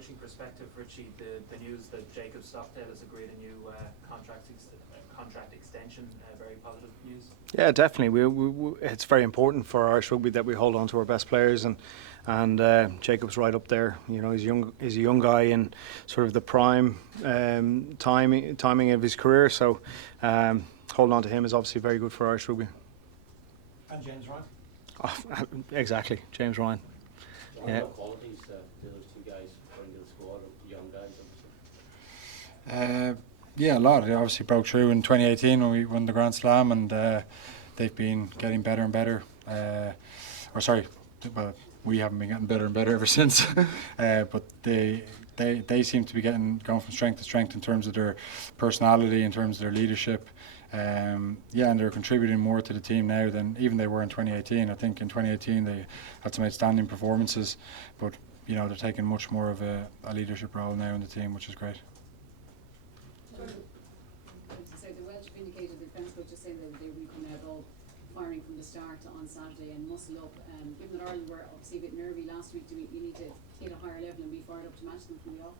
coaching perspective, Richie, the news that Jacob Stockdale has agreed a new contract extension, very positive news. Yeah, definitely. It's very important for Irish rugby that we hold on to our best players, and Jacob's right up there. You know, he's a young guy in sort of the prime timing of his career. So holding on to him is obviously very good for Irish rugby. And James Ryan. Oh, exactly, James Ryan. Yeah. What qualities do those two guys bring to the squad, young guys obviously? Yeah, a lot. They obviously broke through in 2018 when we won the Grand Slam, and they've been getting better and better. We haven't been getting better and better ever since. But they seem to be going from strength to strength in terms of their personality, in terms of their leadership. And they're contributing more to the team now than even they were in 2018. I think in 2018 they had some outstanding performances, but you know, they're taking much more of a leadership role now in the team, which is great. So the Welsh vindicated defence coach just saying that they will come out all firing from the start on Saturday and muscle up. Given that Ireland were obviously a bit nervy last week, do you need to hit a higher level and be fired up to match them from the off?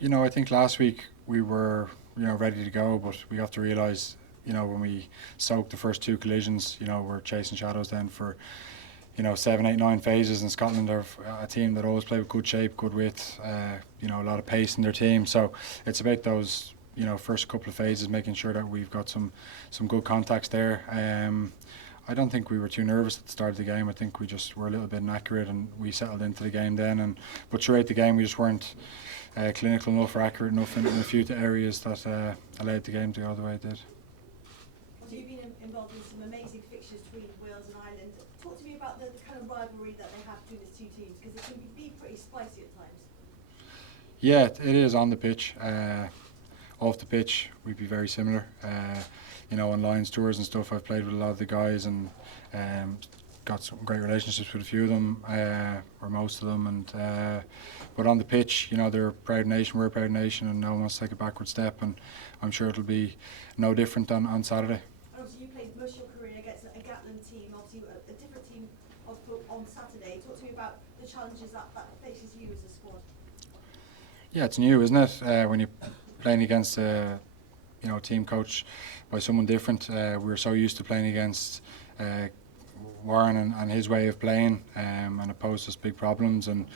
You know, I think last week we were, you know, ready to go, but we have to realise, you know, when we soaked the first two collisions, you know, we're chasing shadows then for, you know, 7, 8, 9 phases, and Scotland are a team that always play with good shape, good width, you know, a lot of pace in their team. So it's about those, you know, first couple of phases, making sure that we've got some good contacts there. I don't think we were too nervous at the start of the game. I think we just were a little bit inaccurate, and we settled into the game then. But throughout the game, we just weren't clinical enough or accurate enough in a few areas that allowed the game to go the way it did. So you've been involved in some amazing fixtures between Wales and Ireland. Talk to me about the kind of rivalry that they have between these two teams, because it can be pretty spicy at times. Yeah, it is on the pitch. Off the pitch, we'd be very similar. You know, on Lions tours and stuff, I've played with a lot of the guys and got some great relationships with a few of them, or most of them. And but on the pitch, you know, they're a proud nation, we're a proud nation, and no one wants to take a backward step. And I'm sure it'll be no different on Saturday. Obviously, you played most of your career against a Gatland team, obviously a different team on Saturday. Talk to me about the challenges that faces you as a squad. Yeah, it's new, isn't it? When you're playing against a, you know, team coach by someone different. We're so used to playing against Warren and his way of playing, and it posed us big problems. And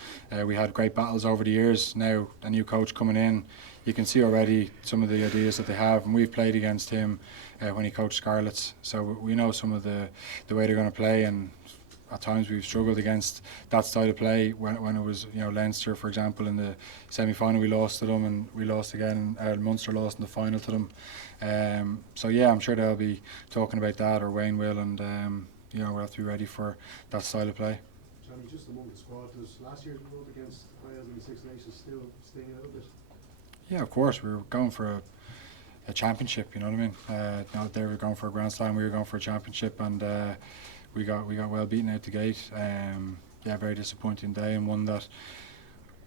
we had great battles over the years. Now a new coach coming in, you can see already some of the ideas that they have, and we've played against him when he coached Scarlets, so we know some of the way they're going to play. And at times we've struggled against that style of play when it was, you know, Leinster, for example, in the semi-final we lost to them, and we lost again, Munster lost in the final to them. So yeah, I'm sure they'll be talking about that, or Wayne will, and you know, we'll have to be ready for that style of play. Johnny, just among the squad, does last year's run against Wales in the Six Nations still sting a little bit? Yeah, of course, we were going for a championship, you know what I mean? Not they were going for a Grand Slam, we were going for a championship, and we got well beaten out the gate. Yeah, very disappointing day, and one that,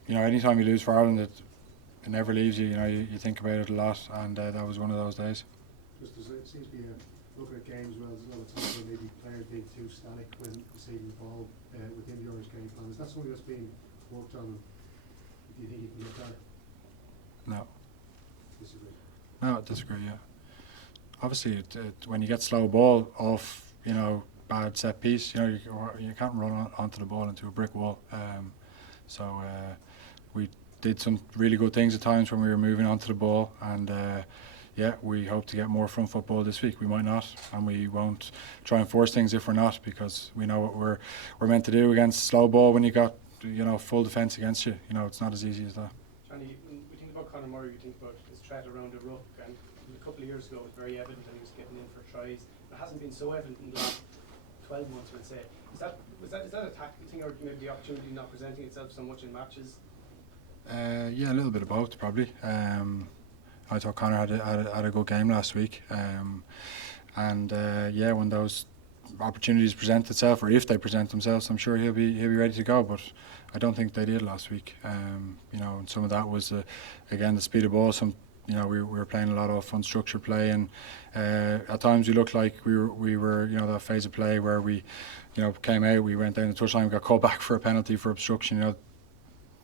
you know, anytime you lose for Ireland, it never leaves you. You know, you think about it a lot, and that was one of those days. Just as it seems to be looking at games, well, there's a lot of times where maybe players being too static when receiving the ball within the Irish game plan. Is that something that's being worked on? Do you think you can get that? No. Disagree? No, I disagree. Yeah. Obviously, when you get slow ball off, you know, bad set piece, you know, you can't run onto the ball into a brick wall. So we did some really good things at times when we were moving onto the ball, and yeah, we hope to get more front football this week. We might not, and we won't try and force things if we're not, because we know what we're meant to do against slow ball. When you got, you know, full defence against you, you know, it's not as easy as that. Johnny, when we think about Conor Murray, we think about his threat around the ruck, and a couple of years ago it was very evident that he was getting in for tries. It hasn't been so evident in the last 12 months, we'll say. Was that a tactical thing, or maybe the opportunity not presenting itself so much in matches? Yeah, a little bit of both, probably. I thought Conor had a good game last week, and yeah, when those opportunities present itself, or if they present themselves, I'm sure he'll be ready to go. But I don't think they did last week. You know, and some of that was again the speed of ball. Some you know, we were playing a lot of unstructured play, and at times we looked like we were, you know, that phase of play where we, you know, came out, we went down the touchline, we got called back for a penalty for obstruction. You know,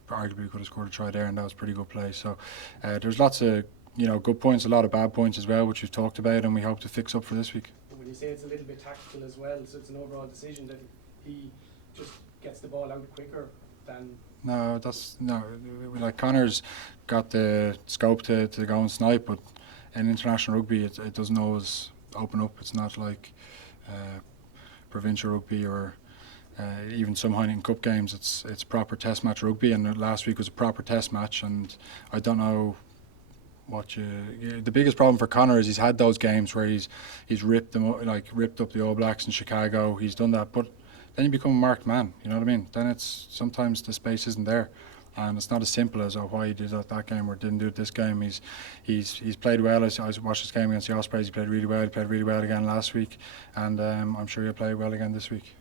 arguably we could have scored a try there, and that was pretty good play. So there's lots of, you know, good points, a lot of bad points as well, which we've talked about, and we hope to fix up for this week. When you say it's a little bit tactical as well, so it's an overall decision that he just gets the ball out quicker than. No, like Connor's got the scope to go and snipe, but in international rugby it doesn't always open up. It's not like provincial rugby or even some Heineken Cup games. It's proper test match rugby, and last week was a proper test match, and I don't know what the biggest problem for Connor is he's had those games where he's ripped up the All Blacks in Chicago. He's done that, but then you become a marked man, you know what I mean? Then it's sometimes the space isn't there, and it's not as simple as why he did that game or didn't do it this game. He's played well. I watched his game against the Ospreys. He played really well. He played really well again last week, and I'm sure he'll play well again this week.